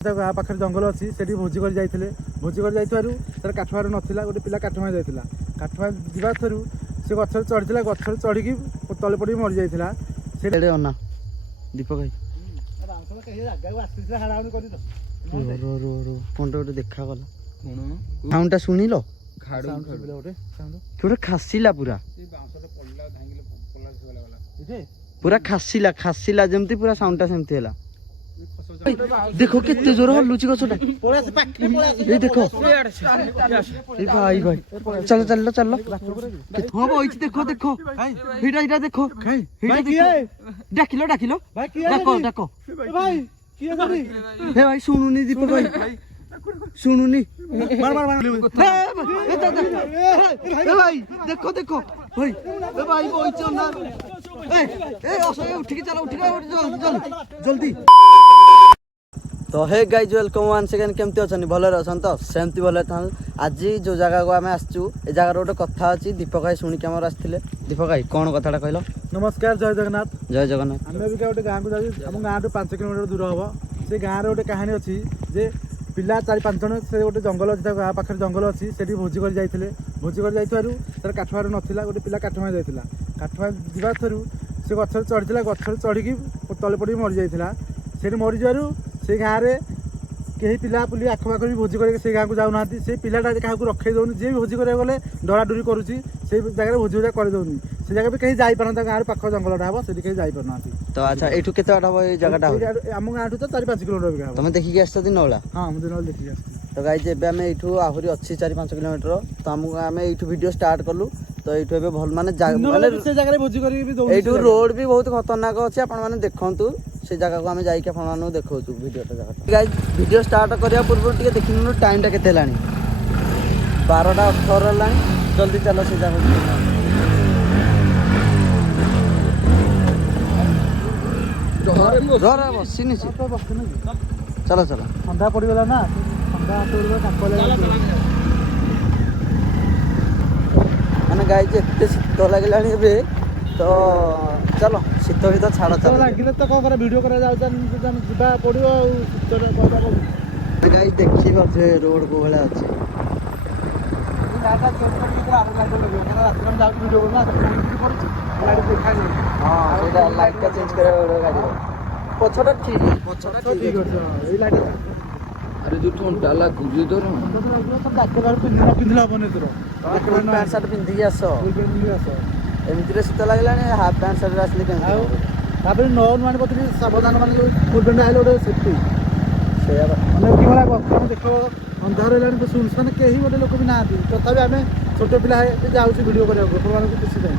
गाँ पाखे जंगल अच्छी से भोजी कर जाते भोजी कर जाइबारू तार काठ फाड़ नाला गोटे पिला काठ मार जाता काठ मार जा से गछ चढ़ी गछ चढ़ी तले पड़ी मरी जाता से दीपक भाई कौन गोटे देखा गला साउंड शुणिल गोटे खासिला पूरा पूरा खासिला खासिला जमती पूरा साउंड सेमती है देखो केते जोर हल्लुची गछटा ए देखो ए भाई भाई चलो चलो चलो हां भाई देखो देखो हिडा हिडा देखो हिडा देखो डाकिलो डाकिलो भाई डाको डाको भाई किए करी हे भाई सुनुनी दीपक भाई सुनुनी मार मार मार ए भाई देखो देखो भाई ए भाई बोई चल ना ए असो उठ के चलो जल्दी जल्दी तो hey guys welcome once again केमती अच्छा भले अच्छा तो सेमती भले था आज जो जगह को आम आसचु ए जगार गोटे कथा अच्छी दीपक भाई शुणिक आम आसते दीपक भाई कौन कथाटा कहल नमस्कार जय जगन्नाथ जय जगन्नाथ आम भी गोटे गाँव को जाऊँ आम गाँव 5 किलोमीटर दूर हम से गाँव गोटे कहानी अच्छी जे पिला 4-5 जन से गोटे जंगल अच्छी गाँ पाखे जंगल अच्छी से भोजी कर जाते भोजी कर जाइबारू तार काठ फाड़ नाला गोटे पिला काठ मार जाता काठ मार जा से गछ चढ़ी गछ चढ़ी तले पड़ी मरी जाता से मरी जारू से गाँव में कहीं पिला पुली आखपाख भी भोजी कर गाँव को जाऊना से पिलाटा क्या रखे दौनी जी भोजी कर गले डराडुरी करुच्ची से जगह भोजी भोजा करदौनी से जगह भी कहीं जापारता गाँव पाख जंगलटा हम से कहीं जापारना तो अच्छा ये केते बाट हम जगह आम गाँव तो 4-5 किलोमीटर तुम देखिए आस दिन बेला हाँ मुझे ना देखिए तो गाइज एम यू आहरी अच्छी 4-5 किलोमीटर तो आमको आम यू वीडियो स्टार्ट कलु तो ये भल माने भोजी कर रोड भी बहुत खतरनाक अच्छे आपने देखु से जगह को आम जाइए आपको देखा वीडियो गाइज वीडियो स्टार्ट करने पूर्व टे देखिनु टाइम टा केते 12:18 है जल्दी चलो से जगह बसनी चलो चलो ठंडा पड़गला ना मैंने गाइज एत शीत लगे तो चलो शीत भी तो छाड़ चल लगे तो कौन वीडियो करा पड़ो गाइज देखी पारे रोड को भाया अच्छे हाँ लाइट का चेंज कर गाड़ी पछटा ठीक अरे जो ठंडा लगुच तो पैंट सार्ट पिंधिकी आस एमती शीत लगे हाफ पैंट सार्ट आसले मान पत्री सावधान मान फुलपेंट आए गोटे सेफ्टी से मैंने गप देख अंधार है सुनसान कहीं गोटे लोक भी ना तथा आम छोट पिला जाऊँ वीडियो करने खुशी जाए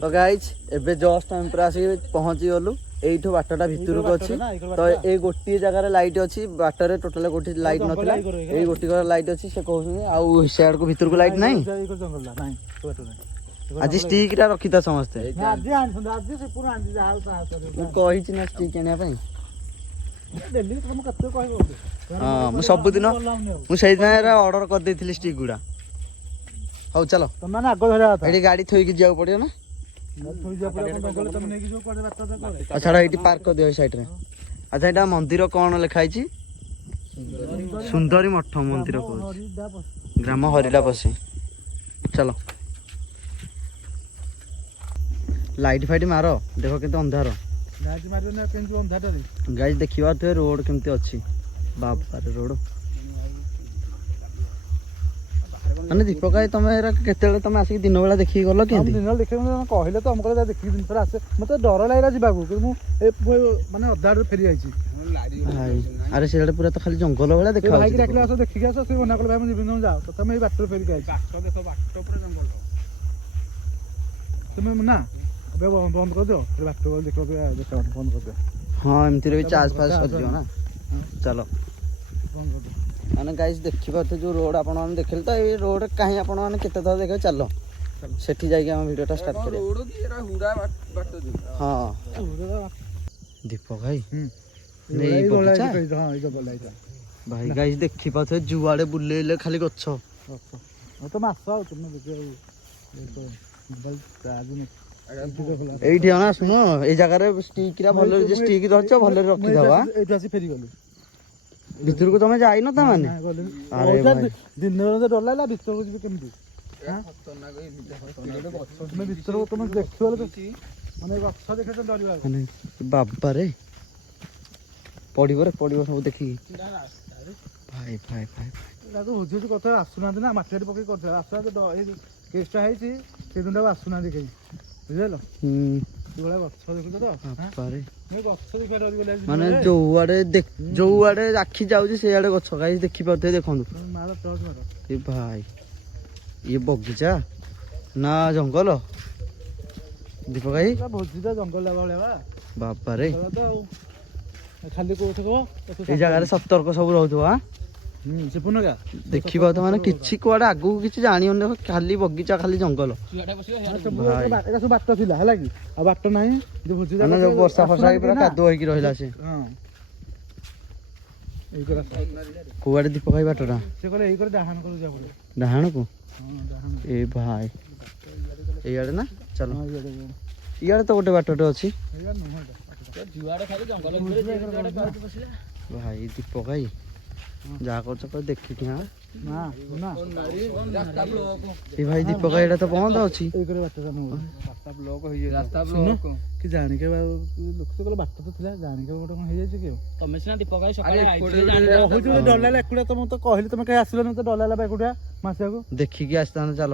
तो गाइज एबे जस्ट आम पूरा आसिक पहुँची गलु एइठो बाटटा भितर को अच्छी तो ये गोटे जगह लाइट अच्छी बाटर टोटाल गोटे लाइट नाला ये गोटे लाइट अच्छी से कहते आउ सियाड़ को भितर को लाइट नहीं आज स्टिक रखी था समस्ते कही ना स्टिक आने हाँ मुझे सबुदिन मुझे ऑर्डर कर देती स्टिक गुड़ा हौ चलो ये गाड़ी थोक जाओ पड़ो ना अच्छा ये पार्क कर दियो साइड रे अच्छा यहाँ मंदिर कौन लिखाई सुंदरी मठ मंदिर ग्राम हरिला पशे चलो लाइट फाइट मार देख के अंधार गाइज देखा थे रोड केमती अच्छी बाप रोड मैंने दीपक भाई तुम केते तुम आसिक दिन बेला देखी गल कि दिन देख कहले तो हमको देखी दिन थोड़ा आसे मत डर लगे जावाक माने अधा फेरी आई अरे से पूरा तो खाली जंगल भाई देखा देखिए आस से मना कल भाई मुझे जाओ तो तुम बाट फेरिक जंगल तुम ना बंद कर दो बाट देख बंद कर दो हाँ एमती भी चार्ज फार्ज सर ना चलो मैंने गाइस देखी पारे जो रोड आप देखिले तो ये रोड कहीं आपने थर देखे चलो सेठी जाइए हम वीडियोटा स्टार्ट करें हाँ दीपक भाई भाई गाइस देखी पारे जुआड़े बुले खाली गछ ये ना शुण ये जगार स्टिक भल स्टिक धरच भल रखी था ଭିତରକୁ ତମେ ଯାଇନ ତା ମାନେ ନାଇଁ ଗଲିନି। ଆରେ କହୁଥିଲା ଭାଇ। ଦିନରେ ମୋତେ ଡର ଲାଗିଲା ଭିତରକୁ ଯିବି କେମିତି ତମେ ଭିତରକୁ ତମେ ଦେଖିବ ବୋଲେ ମାନେ ଗଛ ଦେଖେ ତ ଡରିବ ଆଗ। ମାନେ ବାବାରେ ପଡ଼ିବରେ ପଡ଼ିବ ସବୁ ଦେଖିକି ଭାଇ ଭାଇ ଭାଇ ତାକୁ ବୁଝି ବୁଝି କଥା ଆସୁନାହାନ୍ତି ନା ମାଟି ମାଟି ପକେଇ କରିଥିଲା ଆସୁନାହାନ୍ତି ଏଇ କେସ୍ଟା ହେଇଛି ସେଦିନଟାକୁ ଆସୁନାହାନ୍ତି କେହି ବୁଝିପାରିଲ ସେଇଭଳିଆ ଗଛ ଦେଖୁଛ ତ ବାବାରେ ମୁଁ ଗଛ ଦେଖିବା ଡରିଗଲି ଆଜି ମାନେ ଦିନରେ। ଯୋଉଆଡେ ଆଖି ଯାଉଛି ସେଇଆଡେ ଗଛ ଗାଈ ଦେଖିପାରୁଥିବେ ଦେଖନ୍ତୁ ମାର ଟର୍ଚ ମାର ଏ ଭାଇ ଇଏ ବଗିଚା ନା ଜଙ୍ଗଲ ଦୀପକ ଭାଇ ପୁରା ଭୋଜିଟା ଜଙ୍ଗଲ ଭଳିଆ ବା ବାବାରେ ଜଙ୍ଗଲ ତ ଆଉ ଖାଲି କୋଉଠି କହ ଏଇ ଜାଗାରେ ସତର୍କ ସବୁ ରହୁଥିବ ଆଁ ସେ ପୁନଗା ଦେଖିବା ତ ମାନେ କିଛି କୁଆଡେ ଆଗକୁ କିଛି ଜାଣିବନି ଖାଲି ବଗିଚା ଖାଲି ଜଙ୍ଗଲ ଭାଇ ଏଟା ସବୁ ବାଟ ଥିଲା ହେଲା କି ଆଉ ବାଟ ନାହିଁ ଯୋଉ ଭୋଜି ମାନେ ଯୋଉ ବର୍ଷା ଫର୍ଷା ହେଇକି ପୁରା କାଦୁଅ ହେଇକି ରହିଲା ସେ ହଁ ଏଇ କଥା କୁଆଡେ ଦୀପକ ଭାଇ ବାଟଟା ସେ କହିଲେ ଏଇ করে ଡାହାଣ করে ଯିବାକୁ ପଡିବ ଡାହାଣକୁ ହଁ ଡାହାଣ ଏ ଭାଇ ଏଇଆଡେ ନା ଚାଲ ହଁ ଇଆଡେ ଇଆଡେ ତ ଗୋଟେ ବାଟଟେ ଅଛି ଏଇଆ ନୁହଁ ଭାଇ ଦୀପକ ଭାଇ ଯାହା କରୁଛ କର ଦେଖିକି ହଁ ନା ନା ଏ ଭାଇ ଦୀପକ ଭାଇ ଏଇଟା ତ ବନ୍ଦ ଅଛି ଏଇ করে ବାଟଟା ନୁହଁ ରାସ୍ତା ବ୍ଲକ ହେଇଯାଇଛି କି ଜାଣିକେ ଲୋକ ତ କହିଲେ ବାଟ ତ ଥିଲା ଜାଣିକେ ଗୋଟେ କଣ ହେଇଯାଇଛି କି ତମେ ସିନା ଦୀପକ ଭାଇ ସକାଳେ କହୁଛି ଡର ଲାଗିଲା ଏକୁଟିଆ ତ ମୁଁ ତ କହିଲି ତମେ କାହିଁ ଆସିଲନି ମତେ ଡର ଲାଗିଲା ଏକୁଟିଆ ମାସିବାକୁ ଦେଖିକି ଆସିଥାନ୍ତେ ଚାଲ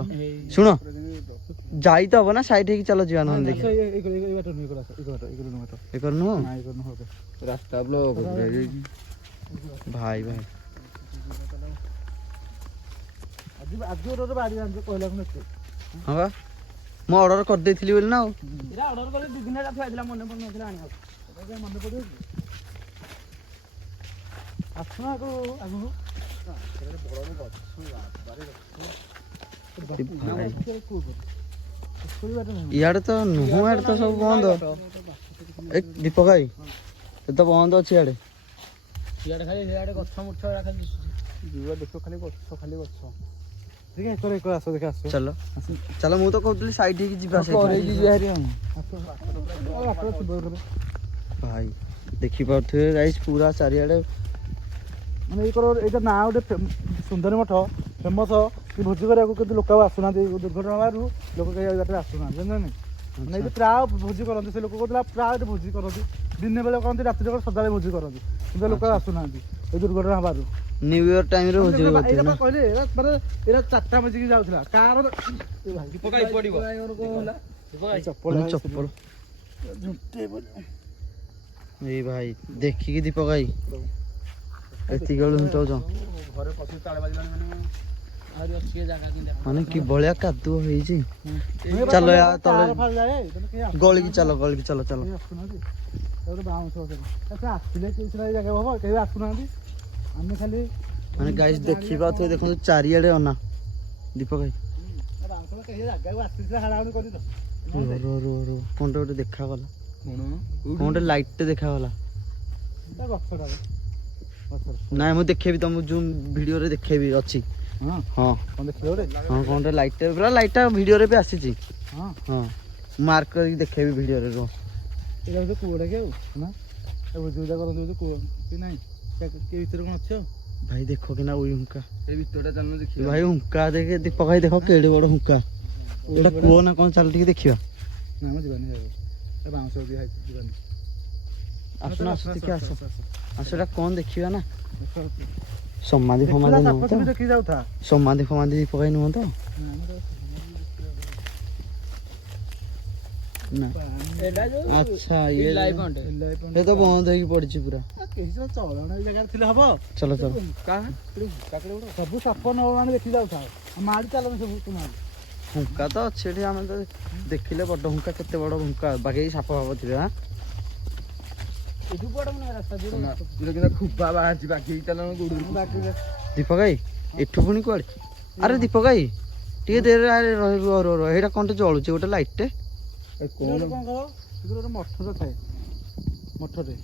ଶୁଣ ଯାଇ ତ ହବ ନା ସାଇଡ ହେଇକି ଚାଲ ଯିବା ନହେଲେ ଦେଖି ଏଇ ବାଟ ନୁହଁ ଏଇ ନୁହଁ ଏ କର ନୁହଁ ନା ଏଇ ନୁହଁ ରାସ୍ତା ବ୍ଲକ ଭାଇ ଭାଇ ଆଜି ଗୋଟେ ବାড়ি ଜାଣିଛ କହିଲା ମୁଁ ଏତେ ହଁ ବା ମୁଁ ଅର୍ଡର କରିଦେଇଥିଲି ବୋଲି ନା ଆଉ ଏଇଟା ଅର୍ଡର କଲେ 2 ଦିନ ହେଲା ଥୁଆ ହେଇଥିଲା ମନେ ପଡୁନଥିଲା ଆଣିବାକୁ ମନେ ପଡିବ କି ଆସୁନ ଆଗକୁ ଇଆଡେ ତ ନୁହଁ ଇଆଡେ ତ ସବୁ ବନ୍ଦ ଏ ଦୀପକ ଭାଇ ଏ ତ ବନ୍ଦ ଅଛି ଇଆଡେ ଇଆଡେ ଖାଲି ଇଆଡେ ଗଛ ମୁଠ ଏରା ଖାଲି ଦିଶୁଛି ଯିବା ଦେଖ ଖାଲି ଗଛ ଦେଖେ ଏକରେ ଆସ ଦେଖେ ଆସ ଚାଲ ଚାଲ ମୁଁ ତ କହୁଥିଲି ସାଇଡ ହେଇକି ଯିବା ଭାଇ ଦେଖିପାରୁଥିବେ ଗାଇସ୍ ପୁରା ଚାରିଆଡେ ମାନେ ଏଇଟା ନାଁ ଗୋଟେ ସୁନ୍ଦରୀ ମଠ ଫେମସ କି ଭୋଜି କରିବାକୁ କିନ୍ତୁ ଲୋକ ଆଉ ଆସୁନାହାନ୍ତି ଦୁର୍ଘଟଣା ହେବାରୁ ଲୋକ କେହି ବାଟରେ ଆସୁନାହାନ୍ତି ଜାଣିଛନ୍ତି ମାନେ ଏଇଠି ପ୍ରାୟ ଭୋଜି କରନ୍ତି ସେ ଲୋକ କହୁଥିଲା ପ୍ରାୟ ଏଠି ଭୋଜି କରନ୍ତି ଦିନ ବେଳେ କରନ୍ତି ରାତିରେ ସଦାବେଳେ ଭୋଜି କରନ୍ତି କିନ୍ତୁ ଲୋକ ଆଉ ଆସୁନାହାନ୍ତି ଏଇ ଦୁର୍ଘଟଣା ହେବାରୁ ନ୍ୟୁ ଇୟର ଟାଇମରେ ଭୋଜି ଏଇଟା କରୁଥିଲେ ନା କହିଲେ ମାନେ ଏଇଟା 4ଟା ବାଜିକି ଯାଉଥିଲା କାର ମାନେ ଚପଲ ଏଇ ଭାଇ ଦେଖିକି ଦୀପକ ଭାଇ ଏତିକି ବେଳୁ ଘୁଞ୍ଚଉଛ ଆହୁରି ଅଛି ଏ ଜାଗା କିନ୍ତୁ ମାନେ କି ଭଳିଆ କାଦୁଅ ହେଇଛି ଚାଲ ୟା ତଳେ ଗଳିକି ଚାଲ ଚାଲ ଆସୁନାହାନ୍ତି ବାଉଁଶ ଆସିଲେ କିଛି ଜାଗା ହବ କେହି ଆସୁନାହାନ୍ତି ଆମେ ଖାଲି ମାନେ ଗାଇସ୍ ଦେଖିପାରୁଥିବେ ଦେଖନ୍ତୁ ଚାରିଆଡେ ଅନା ଦୀପକ ଭାଇ କେହି ଜାଗାକୁ ଆସିଥିଲା ହାଣାହାଣି କରି କଣଟେ ଗୋଟେ ଦେଖାଗଲା କଣ ଗୋଟେ ଲାଇଟଟେ ଦେଖାଗଲା ଗଛଟା ନାଇଁ ମୁଁ ଦେଖେଇବି ତମକୁ ଜୁମ୍ ଭିଡିଓରେ ଦେଖେଇବି ଅଛି ହଁ ହଁ କଣ ଦେଖିଲେ ଗୋଟେ ହଁ କଣଟେ ଲାଇଟଟେ ପୁରା ଲାଇଟଟା ଭିଡିଓରେ ବି ଆସିଛି ହଁ ହଁ ମାର୍କ କରିକି ଦେଖେଇବି ଭିଡିଓରେ ରୁହ ଏଇଟା ହଉଛି କୂଅଟା କି ଆଉ ନା ଭୋଜି ଭୁଜା କରନ୍ତି ହଉଛି କୂଅ କି ନାହିଁ କି ଭିତରେ କଣ ଅଛି ଆଉ ଭାଇ ଦେଖ କିନା ଉଇ ହୁଙ୍କା ଏଇ ଭିତରଟା ଚାଲୁନ ଦେଖିବା ଭାଇ ହୁଙ୍କା ଦେଖେ ଦୀପକ ଭାଇ ଦେଖ କେଡେ ବଡ ହୁଙ୍କା ଏଇଟା କୂଅ ନା କଣ ଚାଲ ଟିକେ ଦେଖିବା ନା ମୁଁ ଯିବାନି ବାଉଁଶ ଦିଆ ହେଇଛି ଯିବାନି ଆସୁନ ଆସ ଟିକେ ଆସ ଏଟା କଣ ଦେଖିବା ନା ସମାଧି ଫମାଧି ନୁହଁ ତ ଦେଖି ଯାଉଥା ସମାଧି ଫମାଧି ପକାଇ ନୁହଁ ତ ନା ଏଟା ଯୋଉ ଆଚ୍ଛା ଇଏ ଲାଇଭ ପଏଣ୍ଟ ଏ ତ ବନ୍ଦ ହେଇକି ପଡିଛି ପୁରା କେହି ଚଳଣ ଏଇ ଜାଗାରେ ଥିଲେ ହବ ଚାଲ ଚାଲ ସବୁ ସାପ ନବ ମାନେ ଦେଖି ଯାଉଥା ମାଡ଼ି ଚାଲନି ସବୁ ତୁମାଡ଼ି ହୁଙ୍କା ତ ଅଛି ଏଠି ଆମେ ତ ଦେଖିଲେ ବଡ ହୁଙ୍କା କେତେ ବଡ ହୁଙ୍କା ବାକି ସାପ ଫାପ ଥିବେ ଆଁ ଏଠୁ ପଡ ନା ରାସ୍ତା ଦୀପକ ଭାଇ ଏଠୁ ପୁଣି କୁଆଡେ ଆରେ ଦୀପକ ଭାଇ ଟିକେ ଦେରେ ଆରେ ରହିବ ଏଇଟା କଣଟେ ଜଳୁଛି ଗୋଟେ ଲାଇଟଟେ କଣ କହ ଗୋଟେ ମଠରେ ଥାଏ ମଠରେ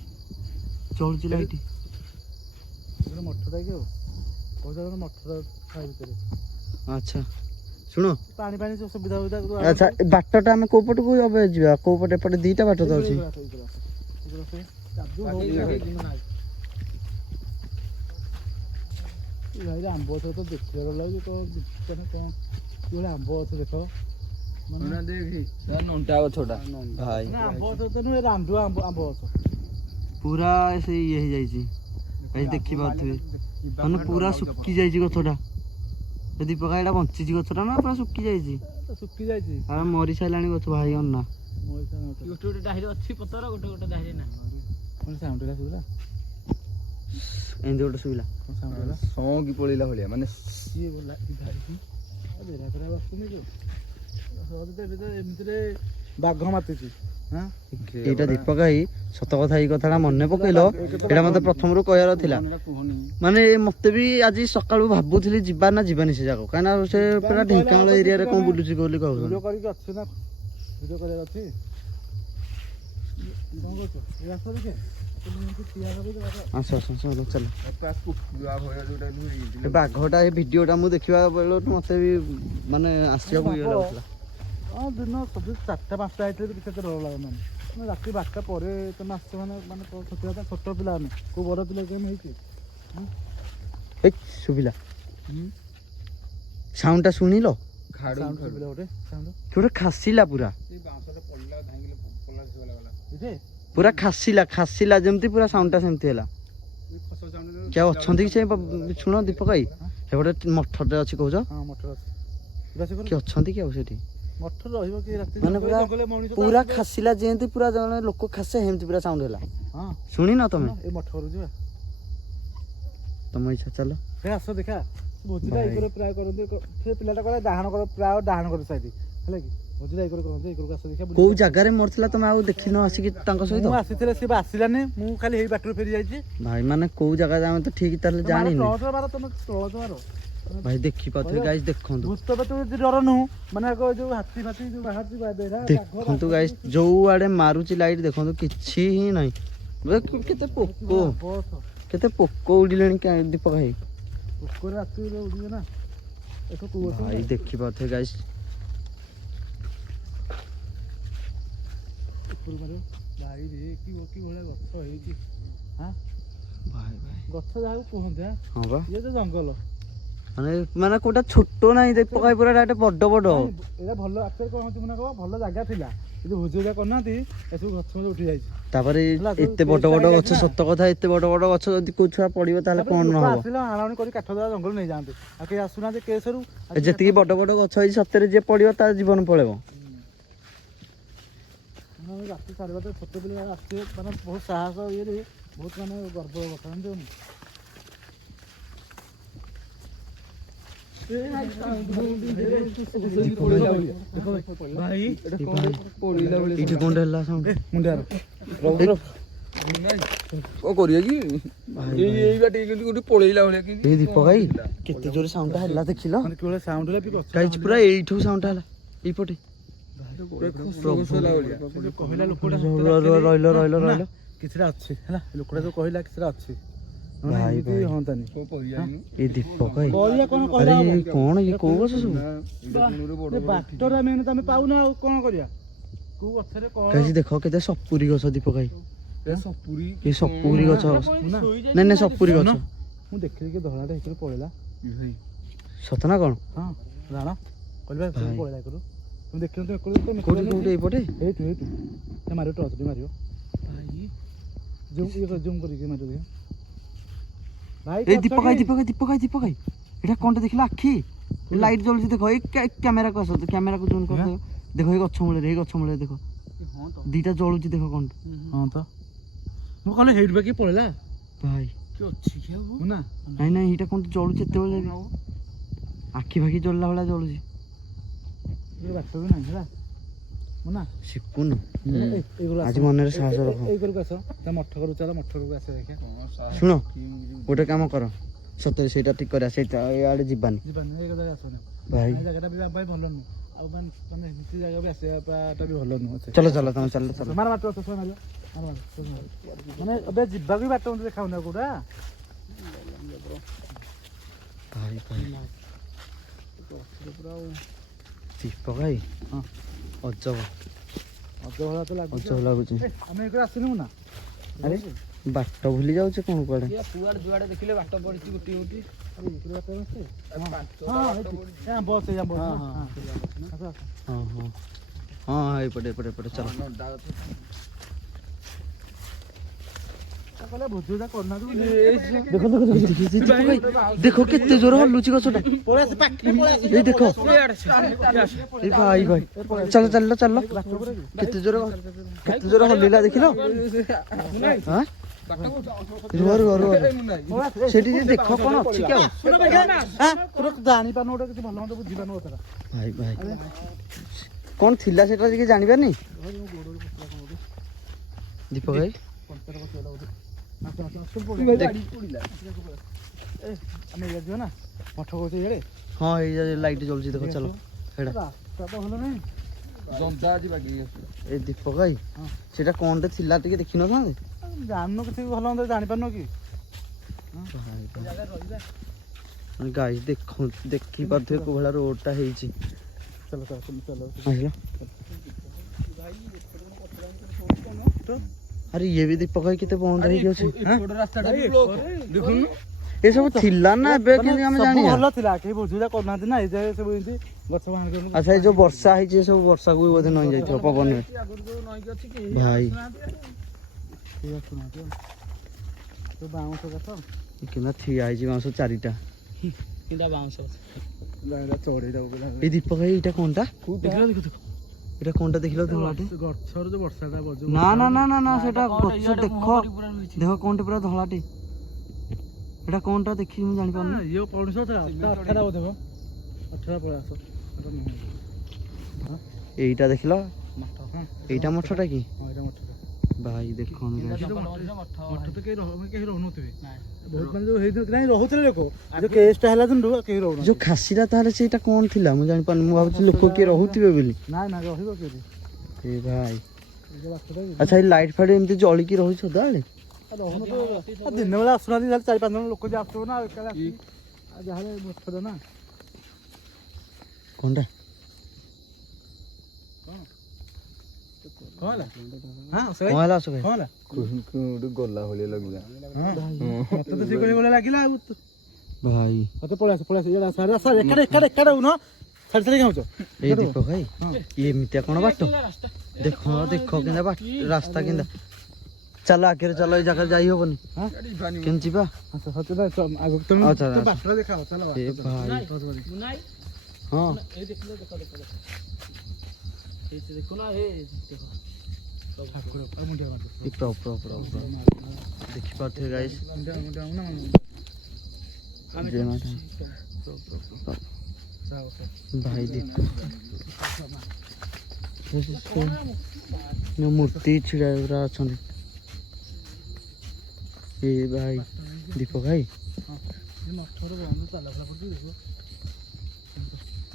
ଜଳୁଛି ଲାଇଟ ଗୋଟେ ମଠଟା କି ଆଉ କହୁଛ ଗୋଟେ ମଠର ଥାଏ ଭିତରେ ଆଚ୍ଛା ଶୁଣ ପାଣି ପାଣି ସବୁ ସୁବିଧା ସୁବିଧା ଆଚ୍ଛା ଏ ବାଟଟା ଆମେ କୋଉ ପଟକୁ ଏବେ ଯିବା କୋଉ ପଟେ ଏପଟେ ଦିଟା ବାଟ ତ ଅଛି ଭାଇ ଆମ୍ବ ଗଛ ତ ଦେଖିବାକୁ ଲାଗୁଛି ତ ମାନେ କ'ଣ କିଭଳି ଆମ୍ବ ଗଛ ଦେଖ ମାନେ ଦେଖି ନଣ୍ଟା ଗଛଟା ଭାଇ ନା ଆମ୍ବ ଗଛ ତ ନୁହେଁ ରାଣ୍ଡୁଆ ଆମ୍ବ ଗଛ ପୁରା ସେ ଇଏ ହେଇଯାଇଛି ଭାଇ ଦେଖିପାରୁଥିବେ ମାନେ ପୁରା ଶୁକି ଯାଇଛି ଗଛଟା ଦୀପକ ଏଇଟା ବଞ୍ଚିଛି ଗଛଟା ନା ପୁରା ଶୁକି ଯାଇଛି ଶୁକି ଯାଇଛି ଆଉ ମରି ସାରିଲାଣି ଗଛ ଭାଇ ଅନା ଗୋଟେ ଗୋଟେ ଡାହିରେ ଅଛି ପତର ଗୋଟେ ଗୋଟେ ଡାହିରେ ନାହିଁ କ'ଣ ସାଉଣ୍ଡ ହେଲା ଶୁଭିଲା ଏମିତି ଗୋଟେ ଶୁଭିଲା କ'ଣ ସାଉଣ୍ଡ ହେଲା ସଙ୍ଗି ପଳେଇଲା ଭଳିଆ ମାନେ କିଏ ଗଲା କି ଭାଇ ବେରା ଫେରା ବସୁନି କି ଏବେ ତ ଏମିତିରେ ବାଘ ମାତିଛି ହଁ ଏଇଟା ଦୀପକ ଭାଇ ସତ କଥା ଏଇ କଥାଟା ମନେ ପକେଇଲ ଏଇଟା ମତେ ପ୍ରଥମରୁ କହିବାର ଥିଲା ମାନେ ମତେ ବି ଆଜି ସକାଳୁ ଭାବୁଥିଲି ଯିବା ନା ଯିବାନି ସେ ଜାଗାକୁ କାହିଁକିନା ସେ ପୁରା ଢେଙ୍କାନାଳ ଏରିଆରେ କ'ଣ ବୁଲୁଛି ବୋଲି ଭିଡ଼ିଓ କହୁଛନ୍ତି କରିକି ଅଛି ନା ଭିଡ଼ିଓ କରିବାର ଅଛି କ'ଣ କରୁଛ ଏ ରାସ୍ତା ଦେଖେ ଠିଆ ହେବି ଆସ ଆସ ଚାଲ ଚାଲ ଏ ବାଘଟା ଏ ଭିଡ଼ିଓଟା ମୁଁ ଦେଖିବା ବେଳଠୁ ମତେ ବି ମାନେ ଆସିବାକୁ ଇଏ ଲାଗୁଥିଲା ହଁ ଦିନ ସବୁ 4ଟା 5ଟା ହେଇଥିଲେ ବି କେତେ ଡର ଲାଗୁନି ମାନେ ରାତି 12ଟା ପରେ ତମେ ଆସିଛ ମାନେ ଛୋଟ ପିଲା ଆମେ କେଉଁ ବଡ଼ ପିଲା କେମିତି ହେଇଛି ଏ ଶୁଭିଲା ସାଉଣ୍ଡଟା ଶୁଣିଲ ସାଉଣ୍ଡ ଶୁଭିଲା ଗୋଟେ ସାଉଣ୍ଡ ଗୋଟେ ଖାସିଲା ପୁରା ଏଇଠି ପୁରା ଖାସିଲା ଯେମିତି ପୁରା ସାଉଣ୍ଡଟା ସେମିତି ହେଲା କିଏ ଅଛନ୍ତି କି ସେ ଶୁଣ ଦୀପକ ଭାଇ ସେ ଗୋଟେ ମଠଟେ ଅଛି କହୁଛ ହଁ ମଟର ଅଛି ଯିବା ସେ କିଏ ଅଛନ୍ତି କି ଆଉ ସେଠି ମଟର ରହିବ କି ରାତି ମାନେ ପୁରା ଖାସିଲା ଯେମିତି ପୁରା ଜଣେ ଲୋକ ଖାସେ ସେମିତି ପୁରା ସାଉଣ୍ଡ ହେଲା ହଁ ଶୁଣିନ ତମେ ଏ ମଠ ଘରକୁ ଯିବା ତମ ଇଚ୍ଛା ଚାଲ ସେ ଆସ ଦେଖା ଭୋଜିଟା ଏଇକରେ ପ୍ରାୟ କରନ୍ତି ସେ ପିଲାଟା କରେ ଡାହାଣ କର ପ୍ରାୟ ଡାହାଣ କର ସାଇଡ୍ ହେଲା କି ଭୋଜିଟା ଏଇକରେ କରନ୍ତି ଏଇକରକୁ ଆସ ଦେଖିଆ କୋଉ ଜାଗାରେ ମରିଥିଲା ତମେ ଆଉ ଦେଖିନ ଆସିକି ତାଙ୍କ ସହିତ ମୁଁ ଆସିଥିଲେ ସେ ବା ଆସିଲାନି ମୁଁ ଖାଲି ଏଇ ବାଟରୁ ଫେରି ଯାଇଛି ଭାଇ ମାନେ କୋଉ ଜାଗାରେ ଆମେ ତ ଠିକ ତାହେଲେ ଜାଣିନି ତମେ ତଳ ମାର ଭାଇ ଦେଖିପାରୁଥିବେ ଗାଇସ୍ ଦେଖନ୍ତୁ ଭୂତ ତ ଡର ନୁହଁ ମାନେ ଆଗ ଯୋଉ ହାତୀ ଫାତୀ ଯୋଉ ବାହାରୁଛି ବେଢା ଦେଖନ୍ତୁ ଗାଇସ୍ ଯୋଉ ଆଡେ ମାରୁଛି ଲାଇଟ୍ ଦେଖନ୍ତୁ କିଛି ହିଁ ନାହିଁ କେତେ ପୋକ ଉଡ଼ିଲେଣି ଦୀପକ ଭାଇ ପୋକରେ ରାତିରେ ଉଡ଼ିବେ ନା ଏଠୁ କୁଅ ଭାଇ ଦେଖିପାରୁଥିବେ ଗାଇସ୍ ଉପରୁ ମାରିବ ଭାଇ ରେ କି ଭଳିଆ ଗଛ ହେଇଛି ହଁ ଭାଇ ଭାଇ ଗଛ ଯାହାକୁ କୁହନ୍ତି ହଁ ବା ଇଏ ତ ଜଙ୍ଗଲ ମାନେ କୋଉଟା ଛୋଟ ନାହିଁ ଦୀପକ ଭାଇ ପୁରା ବଡ ବଡ ଏଇଟା ଭଲ ଆକ୍ଚୁଆଲି କ'ଣ ହଉଛି ମାନେ ଭଲ ଜାଗା ଥିଲା କିନ୍ତୁ ଭୋଜି ଭୋଜା କରିନାହାନ୍ତି ଏସବୁ ଗଛ ମধ্যে ଉଠି ଯାଇଛି ତାପରେ ଏତେ ବଡ ବଡ ଗଛ ସତ କଥା ଏତେ ବଡ ବଡ ଗଛ ଯଦି କୋଉ ଛୁଆ ପଡିବ ତାହେଲେ କଣ ନହବ ଆସିଲେ ଆଣାଉଣି କରି କାଠ ଦ୍ୱାରା ଜଙ୍ଗଲ ନେଇଯାଆନ୍ତି ଆଉ କେହି ଆସୁନାହାନ୍ତି କେସରୁ ଯେତିକି ବଡ ବଡ ଗଛ ହେଇଛି ସତରେ ଯିଏ ପଡିବ ତାର ଜୀବନ ପଳେଇବ ରାତି 12:30 ଛୋଟ ପିଲା ଆସିବେ ମାନେ ବହୁତ ସାହସ ଇଏରେ ବହୁତ ମାନେ ଗର୍ବ କଥା ଜାଣିଛନ୍ତି ଏଇଠି କଣଟା ହେଲା ସାଉଣ୍ଡ ମୁଣ୍ଡିଆର ଏଇ ଦୀପକ ଭାଇ କେତେ ଜୋରେ ସାଉଣ୍ଡ ହେଲା ଦେଖିଲ ମାନେ କେବଳ ସାଉଣ୍ଡ ହେଲା ବି ଗଛ ଗାଇଛି ପୁରା ଏଇଠୁ ସାଉଣ୍ଡ ହେଲା ଏଇପଟେ କହିଲା ଲୋକଟା ରହିଲ କିଛିଟା ଅଛି ହେଲା ଲୋକଟା ଯୋଉ କହିଲା କିଛିଟା ଅଛି ଭାଇ ଏମିତି ହଅନ୍ତାନି ଏଇ ଦୀପକ ଭାଇ କହିବା କ'ଣ ଆରେ କହିଲା ଇଏ କଣ ଇଏ କୋଉ ଗଛ ସବୁ ବାଟରେ ଆମେ ତମେ ପାଉନ ଆଉ କ'ଣ କରିବା କୋଉ ଗଛରେ କ'ଣ ଗାଇଛି ଦେଖ କେତେ ସପୁରୀ ଗଛ ଦୀପକ ଭାଇ ଏ ସପୁରୀ ଗଛ ନାଇଁ ନାଇଁ ସପୁରୀ ଗଛ ମୁଁ ଦେଖିଲି କି ଧଳାଟା ଏକରୁ ପଳେଇଲା ସତ ନା କଣ ହଁ ଜାଣ କହିବା ପଳେଇଲା ଏକରୁ তুমি ଦେଖିଲ ତ କୋଉଠି କୋଉଠି ଏଇପଟେ ଏଇଠୁ ମାରିବ ଟର୍ଚ୍ଚ ଟିକେ ମାରିବ ଜୁମ୍ କରିକି ମାରିବ ଦେଖ ଭାଇ এই দীপক ভাই এটা কোনটা দেখিলা আখি লাইট জ্বলছে দেখো এই ক্যামেরা কো আসো ক্যামেরা কো জুম করো দেখো এই গছ মূলে দেখো ହଁ ତ দুইটা জ্বলুଛି দেখো কোনটা ହଁ ତ ମୁଁ କହିଲି ହେଇଠି ବାକି ପଳେଇଲା ভাই କି ଅଛି କି ଆଉ ନା ନାଇଁ ନାଇଁ ଏଇଟା କୋনଟା জ্বলୁଛି ଏତେବେଳେ ଆଖି ଭାଗି জ্বলଲା ଭଳିଆ জ্বলୁଛି ଏ ବାଟ ବି ନାହିଁ ହେଲା ମୁଁ ନା ଶିଖୁନ ଏଇଗୁলো ଆଜି ମନରେ ସାହସ ରଖ ଏଇ ଘରକୁ ଆସ ତା ମଠ ଘରକୁ ଚାଲ ମଠ ଘରକୁ ଆସ ଦେଖିଆ ଶୁଣ ଗୋଟେ କାମ କର ସତରେ ସେଇଟା ଠିକ କରିବା ସେଇଟା ଇଆଡେ ଯିବାନି ଯିବାନି ଏଇ କଥା ଆସନି ଭାଇ ଏଇ ଜାଗାଟା ବି ଆମ ପାଇଁ ଭଲ ନୁହଁ ଆଉ ମାନେ ଏମିତି ଜାଗା ବି ଆସିବାଟା ବି ଭଲ ନୁହଁ ଚାଲ ତମେ ଚାଲ ମାର ବାଟ ଚଷମା ମାରିବ ମାନେ ଏବେ ଯିବାକୁ ବି ବାଟ ମତେ ଦେଖାଉନି କୋଉଟା ଭାଇ ଦୀପକ ଭାଇ ହଁ ଅଜବ ଅଜବ ଭଳିଆ ତ ଲାଗୁଛି ଲାଗୁଛି ଆମେ ଏକରେ ଆସିଲୁ ନା ଆରେ ବାଟ ଭୁଲି ଯାଉଛେ କ'ଣ କୁଆଡେ କୁଆଡେ ଯୁଆଡେ ଦେଖିଲେ ବାଟ ପଡିଛି ଗୋଟି ଗୋଟି ହଁ ହଁ ହଁ ଏପଟେ ଏପଟେ ଏପଟେ ଚାଲ ଦେଖ କେତେ ଜୋର ହଲୁଛି ଗଛଟା ଏଇ ଦେଖ ଏଇ ଭାଇ ଭାଇ ଚାଲ ଚାଲ ଚାଲ କେତେ ଜୋର ହଲିଲା ଦେଖିଲ ହଁ ରୁହ ରୁହ ରୁହ ସେଠି ଦେଖ କ'ଣ ଅଛି କି ଆଉ ଜାଣିପାରୁନ ଗୋଟେ କିଛି ଭଲ ମନ୍ଦ ବୁଝିପାରୁନ କଥାଟା ଭାଇ ଭାଇ କ'ଣ ଥିଲା ସେଟା ଟିକେ ଜାଣିପାରନି ଦୀପକ ଭାଇ ଆମେ ଯିବା ନା ମଠ କହୁଛେ ଇଆଡ଼େ ହଁ ଏଇ ଲାଇଟ୍ ଜଳୁଛି ଦେଖ ଚାଲ ସେଇଟା ରାସ୍ତା ତ ଭଲ ନାହିଁ ଏ ଦୀପକ ଭାଇ ସେଟା କ'ଣଟେ ଥିଲା ଟିକେ ଦେଖିନଥାନ୍ତେ ଜାଣିନ କିଛି ଭଲ ମନ୍ଦ ଜାଣିପାରୁନ କି ଗାଈ ଦେଖିପାରୁଥିବେ କୋଉ ଭଳିଆ ରୋଡଟା ହେଇଛି ଚାଲ ଚାଲ ଚାଲ ଆସିଲ ଆରେ ଇଏ ବି ଦୀପକ ଭାଇ କେତେ ବନ୍ଦ ହେଇକି ଅଛି ଏସବୁ ଥିଲା ନା ଏବେ କେମିତି ଆମେ ଜାଣିବା ଭଲ ଥିଲା କେହି ବୁଝୁଦା କରୁନାହାନ୍ତି ନା ଏଇ ଜାଗାରେ ସବୁ ଏମିତି ଗଛ ଭାଙ୍ଗି ଆଚ୍ଛା ଏଇ ଯୋଉ ବର୍ଷା ହେଇଛି ଏସବୁ ବର୍ଷାକୁ ବି ବୋଧେ ନଇଁ ଯାଇଥିବ ପବନରେ ଭାଇ ବାଉଁଶ ଗଛ କିମ୍ବା ଠିଆ ହେଇଛି ବାଉଁଶ 4ଟା ତିନିଟା ବାଉଁଶ ଚଢେଇ ଦବ ଏଇ ଦୀପକ ଭାଇ ଏଇଟା କଣଟା ଏଇଟା କଣଟା ଦେଖିଲ ଧଳାଟେ ଗଛର ଯୋଉ ବର୍ଷାଟା ବଜୁ ନା ନା ନା ନା ନା ସେଟା ଗଛ ଦେଖ ଦେଖ କଣଟେ ପୁରା ଧଳାଟେ ଏଇଟା କଣଟା ଦେଖି ମୁଁ ଜାଣିପାରୁନି ଇଏ ପଣସ ଅଠରା ବୋଧେ ମ ଅଠରା ପଳେଇ ଆସ ଏଇଟା ଦେଖିଲ ଏଇଟା ମଠଟା କି ହଁ ଏଇଟା ମଠଟା ଭାଇ ଦେଖନ୍ତୁ ମଠ ତ କେହି ରହୁନଥିବେ ବହୁତ ମାନେ ଯୋଉ ହେଇଥିବ ନାଇଁ ରହୁଥିଲେ ଲୋକ ଯୋଉ କେସଟା ହେଲା ଦିନଠୁ କେହି ରହୁନାହାନ୍ତି ଯୋଉ ଖାସିଟା ତାହେଲେ ସେଇଟା କଣ ଥିଲା ମୁଁ ଜାଣିପାରୁନି ମୁଁ ଭାବୁଛି ଲୋକ କିଏ ରହୁଥିବେ ବୋଲି ନାଇଁ ନାଇଁ ରହିବ କେଠି ଏ ଭାଇ ଆଚ୍ଛା ଏଇ ଲାଇଟ୍ ଫାଇଟ୍ ଏମିତି ଜଳିକି ରହୁଛି ସଦାବେଳେ ରହୁନଥିବ ଦିନ ବେଳେ ଆସୁନାହାନ୍ତି ଯାହେଲେ 4-5 ଜଣ ଲୋକ ଯେ ଆସୁଥିବ ନା ଏକାଳେ ଆସିକି ଯାହେଲେ ମଠଟା ନା କଣଟା କଣ ହେଲା ହଁ କଣ ହେଲା ଅଶୋକ କଣ ହେଲା ଗଲା ଭଳିଆ ଲାଗିଲା ମତେ ତ ସେଇ ଭଳିଆ ଲାଗିଲା ଆଉ ଭାଇ ମତେ ପଳେଇ ଆସ ଇଆଡ଼େ ଆସ ଏକାടെ ଉନ ଛାଡ଼ି ଛାଡ଼ି ଖାଉଛ ଏଇ ଦୀପକ ଭାଇ ଏମିତିଆ କଣ ବାଟ ଦେଖ ଦେଖ କେନ୍ତା ରାସ୍ତା କେନ୍ତା ଚାଲ ଆଗରେ ଚାଲ ଏଇ ଜାଗାରେ ଯାଇ ହବନି କେମିତି ଯିବା ଆଗକୁ ତମେ ଆଚ୍ଛା, ଆଚ୍ଛା। ବାଟଟା ଦେଖାଅ ଚାଲ ଏ ଭାଇ ହଁ ଦେଖୁନ ଠାକୁର ମୁଣ୍ଡିଆ ମାର ଏ ଦେଖିପାରୁଥିବେ ଗାଇସ୍ ଭାଇ ଦେଖ ମୂର୍ତ୍ତି ଛିଡ଼ା ପୁରା ଅଛନ୍ତି ଏ ଭାଇ ଦୀପକ ଭାଇ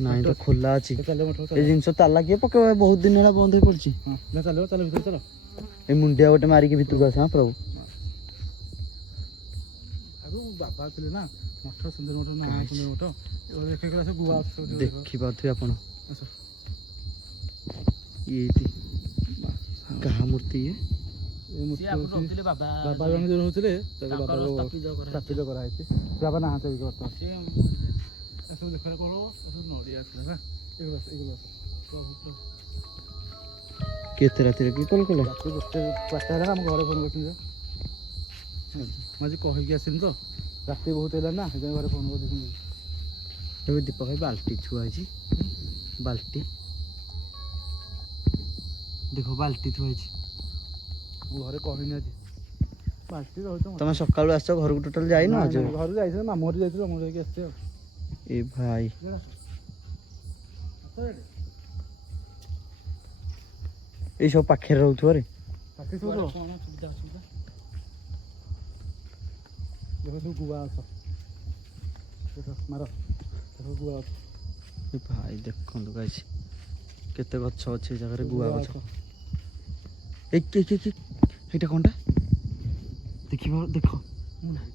ନାଇଁ ତ ଖୋଲା ଅଛି ଏ ଜିନିଷ ତାଲା କିଏ ପକେଇବ ବହୁତ ଦିନ ହେଲା ବନ୍ଦ ହେଇ ପଡିଛି ଚାଲ ଚାଲ ଭିତରେ ଚାଲ ଏ ମୁଣ୍ଡିଆ ଗୋଟେ ମାରିକି ଭିତରକୁ ଆସ ହଁ ପ୍ରଭୁ ଆଗରୁ ବାବା ଥିଲେ ନା ମଠ ସୁନ୍ଦର ମଠ ନା ସୁନ୍ଦର ମଠ ଦେଖିକି ଆସ ଗୁଆ ଦେଖିପାରୁଥିବେ ଆପଣ ଏଇଠି କାହା ମୂର୍ତ୍ତି ଇଏ ବାବା ଜଣେ ଯୋଉ ରହୁଥିଲେ ସ୍ଥାପିତ କରାହେଇଛି ବାବା ନାହାନ୍ତି ବର୍ତ୍ତମାନ ଏସବୁ ଦେଖିବାକୁ କଣ ଏସବୁ ନଡ଼ିଆ ଥିଲା ନା ଏଗୁলো କେତେ ରାତିରେ କି କଲ୍ କଲା ରାତି 1-4ଟା ହେଲା ଆମ ଘରେ ଫୋନ୍ କରିଥିଲି ଯେ ମୁଁ ଆଜି କହିକି ଆସିନି ତ ରାତି ବହୁତ ହେଲା ନା ସେଥିପାଇଁ ଘରେ ଫୋନ୍ କରିଦେଇଥିଲି ଏବେ ଦୀପକ ଭାଇ ବାଲ୍ଟି ଛୁଆ ହେଇଛି ବାଲ୍ଟି ଦେଖ ବାଲ୍ଟି ଥୁଆ ହେଇଛି ମୁଁ ଘରେ କହିନି ଆଜି ବାଲ୍ଟି ରହୁଛ ତମେ ସକାଳୁ ଆସିଛ ଘରକୁ ଟୋଟାଲ ଯାଇନ ଆଜି ଘରକୁ ଯାଇଥିଲି ମାମୁଁ ଘରକୁ ଯାଇଥିଲି ମାମୁଁ ଯାଇକି ଆସିଛି ଆଉ ଏ ଭାଇ ଏଇ ସବୁ ପାଖରେ ରହୁଥିବ ରେ ଦେଖ ସବୁ ଗୁଆ ଅଛ ଦେଖ ମାର ଦେଖ ଗୁଆ ଅଛ ଏ ଭାଇ ଦେଖନ୍ତୁ ଗାଇସ୍ କେତେ ଗଛ ଅଛି ଏ ଜାଗାରେ ଗୁଆ ଗଛ এইটা কোনটা দেখিব দেখো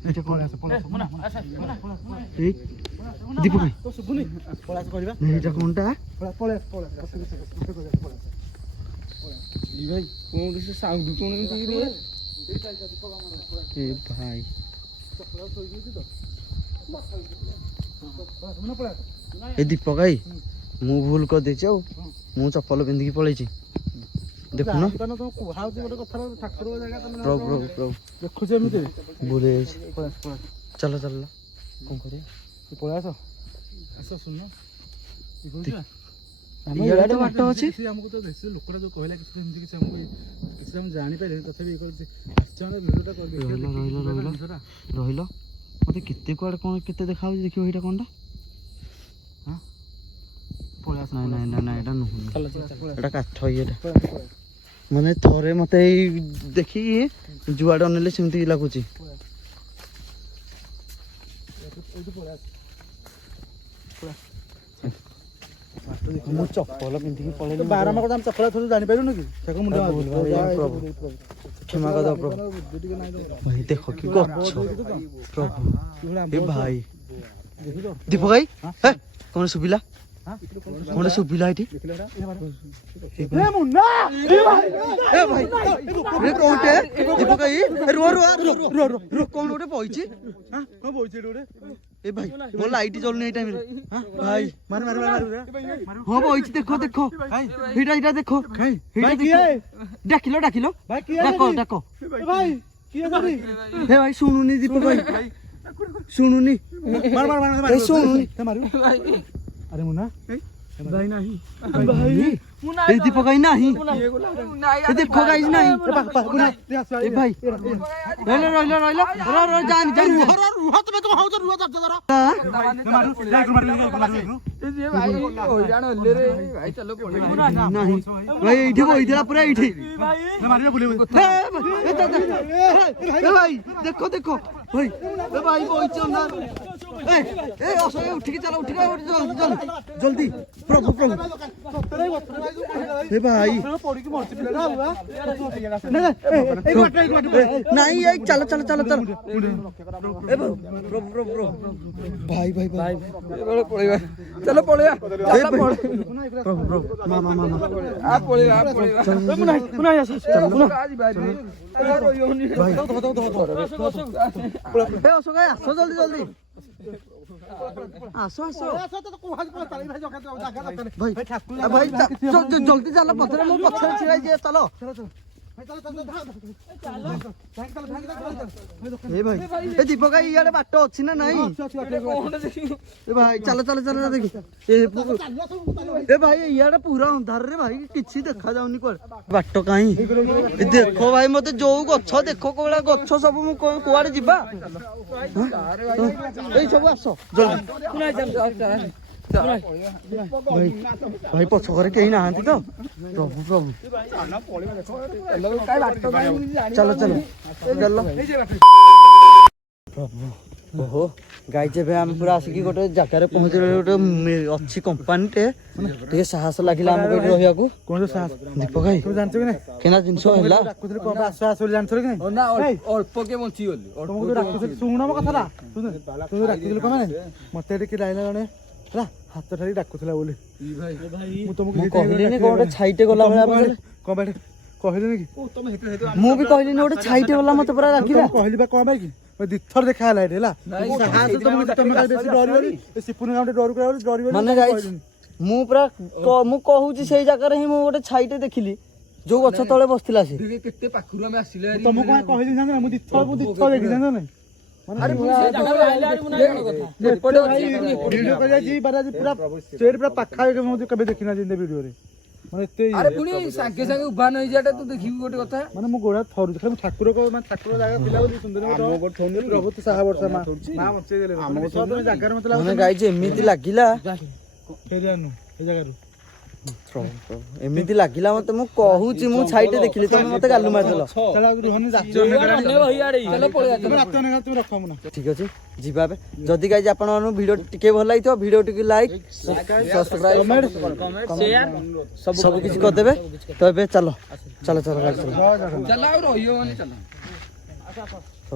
এইটা কোন এই দীপক ভাই তো শুনি পলাশ করিবা এইটা কোনটা পলাশ ই ভাই কোন কিছু সাউন্ড কোন এমতি রে ଏ ଭାଇ ଏ ଦୀପକ ଭାଇ ମୁଁ ଭୁଲ କରିଦେଇଛି ଆଉ ମୁଁ ଚପଲ ପିନ୍ଧିକି ପଳେଇଛି ଦେଖୁନ ତମକୁ କୁହାଉଛି ଗୋଟେ କଥା ଠାକୁର ଜାଗା ତମେ ପ୍ରଭୁ ପ୍ରଭୁ ପ୍ରଭୁ ଦେଖୁଛ ଏମିତି ଭୁଲ ହେଇଯାଇଛି ଚାଲ ଚାଲ କଣ କରିବା ପଳେଇ ଆସ ଆସ ଶୁଣ ଇଆଡେ ବାଟ ଅଛି ଆମକୁ ତ ବେଶୀ ଲୋକଟା ଯୋଉ କହିଲା କିଛି ଏମିତି କିଛି ଆମକୁ କିଛି ଆମେ ଜାଣିପାରିଲେ ତଥାପି ଇଏ କରୁଛି ଆସିଛ ଭିଡ଼ିଓଟା ରହିଲ ମତେ କେତେ କୁଆଡେ କଣ କେତେ ଦେଖାଯାଉଛି ଦେଖିବ ଏଇଟା କଣଟା ପଳେଇ ଆସ ନାଇଁ ନାଇଁ ନାଇଁ ଏଇଟା ନୁହଁ ଏଇଟା କାଠ ଇଏଟା ମାନେ ଥରେ ମତେ ଏଇ ଦେଖିକି ଯୁଆଡେ ଅନେଇଲେ ସେମିତି ଲାଗୁଛି ମୁଁ ଚପଲ ପିନ୍ଧିକି ପଳେଇଲି ବାରମ୍ବାର କଥା ଆମେ ଚପଲ ଥରୁ ଜାଣିପାରିଲୁନି କି ତାକୁ ମୁଣ୍ଡ କ୍ଷମା କରିଦବ ପ୍ରଭୁ ଭାଇ ଦେଖ କି ଗଛ ପ୍ରଭୁ ଏ ଭାଇ ଦୀପକ ଭାଇ କଣ ଶୁଭିଲା କଣ ଶୁଭିଲା ଏଠି ଦୀପକ ଭାଇ କଣ ଗୋଟେ ବଇଛି ଏ ଭାଇ ମୋ ଲାଇଟ୍ ଜଳୁନି ଏଇ ଟାଇମରେ ଭାଇ ହଁ ବଇଛି ଦେଖ ଦେଖ ଏଇଟା ଏଇଟା ଦେଖ ଡାକିଲ ଡାକିଲ ଡାକ ଡାକ ହେ ଭାଇ ଶୁଣୁନି ଦୀପକ ଭାଇ ଶୁଣୁନି ଶୁଣୁନି ଆରେ ମୁନା ଭାଇ ନାହିଁ ଭାଇ ଦୀପକ ଭାଇ ନାହିଁ ଦେଖ ଗାଇ ନାହିଁ ଏ ଭାଇ ରହିଲ ରହିଲ ରହିଲ ଜାନି ଜାନି ରୁହ ତମେ କଣ ହଉଛ ରୁହ ଚାଚା ଧର ନାହିଁ ଭାଇ ଏଇଠି ବଇଥିଲା ପୁରା ଏଇଠି ଭାଇ ଦେଖ ଦେଖ ଭାଇ ଭାଇ ବଇଛ ନା ଉଠିକି ଚାଲ ଉଠିକି ଜଲ୍ଦି ପ୍ରଭୁ ପ୍ରଭୁ ଏ ଭାଇ ନାଇଁ ଏଇ ଚାଲ ଚାଲ ଚାଲ ଚାଲ ଭାଇ ଭାଇ ଭାଇ ପଳେଇବା ଚାଲ ପଳେଇବା ପ୍ରଭୁ ପ୍ରଭୁ ମାମା ମାମା ପଳେଇବା ଆସ ଜଲ୍ଦି ଜଲ୍ଦି ଆସ ଆସ ଭାଇ ଜଲ୍ଦି ଚାଲ ପଛରେ ମୁଁ ପଛରେ ଛିଡ଼ା ହେଇଛି ଚାଲ ଏ ଭାଇ ଏ ଦୀପକ ଭାଇ ଇଆଡେ ବାଟ ଅଛି ନା ନାଇଁ ଏ ଭାଇ ଚାଲ ଚାଲ ଚାଲ ଦେଖି ଏ ଭାଇ ଇଆଡେ ପୁରା ଅନ୍ଧାରରେ ଭାଇ କିଛି ଦେଖା ଯାଉନି କୁଆଡେ ବାଟ କାହିଁ ଦେଖ ଭାଇ ମତେ ଯୋଉ ଗଛ ଦେଖ କୋଉଭଳିଆ ଗଛ ସବୁ ମୁଁ କୁଆଡେ ଯିବା ଏଇ ସବୁ ଆସ ଭାଇ ଭାଇ ପଛ ଘରେ କେହି ନାହାନ୍ତି ତ ପ୍ରଭୁ ପ୍ରଭୁ ଚାଲ ଚାଲ ଚାଲ ପ୍ରଭୁ ଓହୋ ଗାଈ ଯେବେ ଆମେ ପୁରା ଆସିକି ଗୋଟେ ଜାଗାରେ ପହଞ୍ଚିଲେ ଗୋଟେ ଅଛି କମ୍ପାନୀଟେ ଟିକେ ସାହସ ଲାଗିଲା ଆମକୁ ଏଠି ରହିବାକୁ କଣ ସାହସ ଦୀପକ ଭାଇ ତୁ ଜାଣିଛୁ କି ନାଇଁ କେନା ଜିନିଷ ହେଲା ଡାକୁଥିଲି କଣ ଆସ ଆସ ବୋଲି ଜାଣିଛୁ କି ନାଇଁ ଅଳ୍ପ କେ ବଞ୍ଚିଗଲି ତମକୁ ଡାକୁଥିଲି ଶୁଣ ମୋ କଥାଟା ତୁ ଡାକୁଥିଲି କଣ ମାନେ ମତେ ଏଠି କିଏ ଡାଇଲା ଜଣେ ହେଲା ହାତ ଠାରି ଡାକୁଥିଲା ବୋଲି ମୁଁ ତମକୁ କହିଲିନି କଣ ଗୋଟେ ଛାଇଟେ ଗଲା ଭଳିଆ କଣ ପାଇଁ କହିଲିନି କି ମୁଁ ବି କହିଲିନି ଗୋଟେ ଛାଇଟେ ଗଲା ମତେ ପୁରା ଡାକିଲା କହିଲି ବା କଣ ପାଇଁ କି ଦିଥର ଦେଖା ହେଲା ଏଠି ହେଲା ମାନେ ମୁଁ ପୁରା ମୁଁ କହୁଛି ସେଇ ଜାଗାରେ ହିଁ ମୁଁ ଗୋଟେ ଛାଇଟେ ଦେଖିଲି ଯୋଉ ଗଛ ତଳେ ବସିଥିଲା ସେ କେତେ ପାଖରୁ ଆମେ ଆସିଲେ ତମକୁ କଣ କହିଲି ମୁଁ ଦିଥର ଦେଖି ଜାଣିଛ ନାଇଁ ଭିଡିଓ ପୁରା ପାଖାପାଖି ମୁଁ କେବେ ଦେଖିନା ଭିଡିଓରେ ଆରେ ପୁଣି ସାଙ୍ଗେ ସାଙ୍ଗେ ଉଭା ନେଇଯାଟା ତୁ ଦେଖିବୁ ଗୋଟେ କଥା ମାନେ ମୁଁ ଗୋଡା ଥରୁଛି ଖାଲି ଠାକୁର ଠାକୁର ଜାଗା ଥିଲା ବୋଲି ସୁନ୍ଦର ପ୍ରଭୁ ସାହା ବର୍ଷା ମା ବଞ୍ଚେଇ ଦେଲେ ଜାଗାରେ ମତେ ମାନେ ଗାଈ ଯେ ଏମିତି ଲାଗିଲା ଫେରିଆନୁ ଏ ଜାଗାରୁ ଏମିତି ଲାଗିଲା ମତେ ମୁଁ କହୁଛି ମୁଁ ଛାଇଟେ ଦେଖିଲି ତମେ ମତେ ଗାଲୁ ମାରିଦେଲ ଠିକ ଅଛି ଯିବା ଏବେ ଯଦି ଗାଈ ଆପଣଙ୍କ ଭିଡିଓ ଟିକେ ଭଲ ଲାଗିଥିବ ଭିଡିଓ ଟିକେ ଲାଇକ୍ ସବସ୍କ୍ରାଇବ ସବୁ କିଛି କରିଦେବେ ତ ଏବେ ଚାଲ ଚାଲ ଚାଲ ଗାଡି ଚାଲ ଚାଲ ଆଉ ରହିବ ମାନେ ଚାଲ